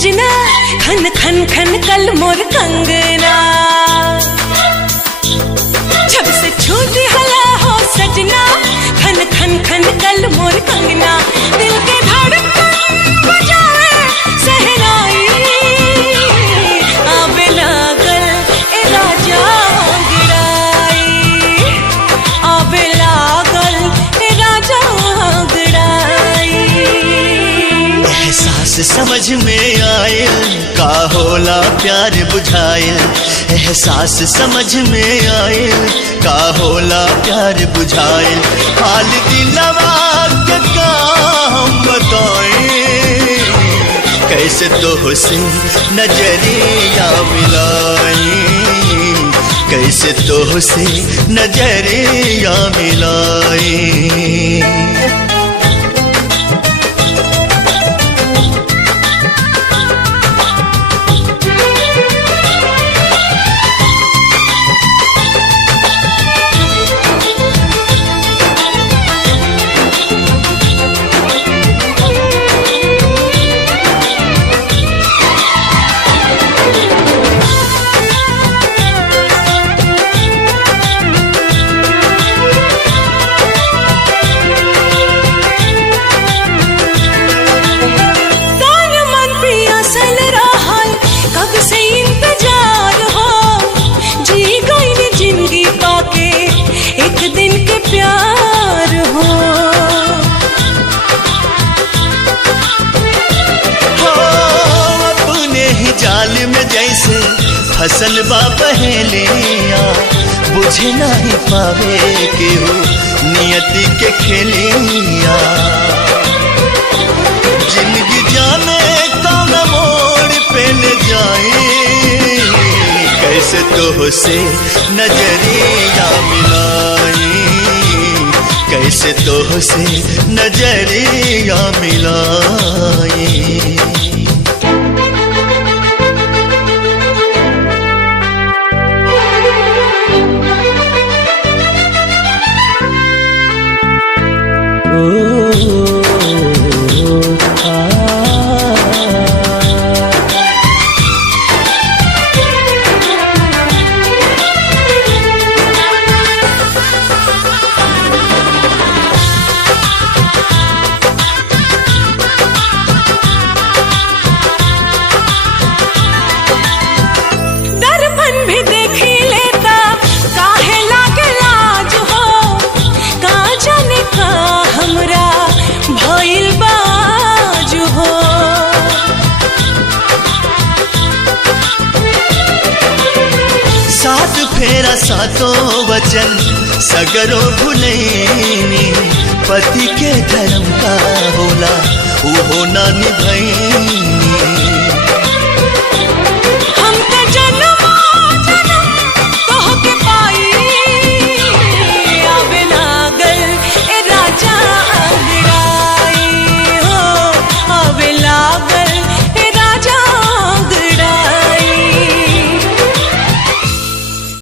सजना खन खन खन कल मोर कंगना, जब से छूटी हला हो सजना खन खन खन कल मोर कंगना। दिल के धड़कन बजाए सहनाई, आवे लागल ए राजा अंगड़ाई, आवे लागल ए राजा अंगड़ाई। एहसास समझ में आयल का होला प्यार बुझायल, एहसास समझ में आयल का होला प्यार बुझायल। हाल दिलवा के का हम बताएं, कैसे तो से नजरिया मिलाएं, कैसे तो से नजरिया मिलाएं। प्यार हो अपने ही जाल में जैसे फसल बा पहेलिया, बुझे नहीं पावे केहू नियति के खेलिया। जिंदगी जाने कौन मोड़ पे ले जाए, कैसे तो से नजरिया मिलाए, कैसे तो से नजरिया मिलाए। सात फेरा सातों वचन सगरो भुलैनी, पति के धर्म का होला वो ना निभैनी।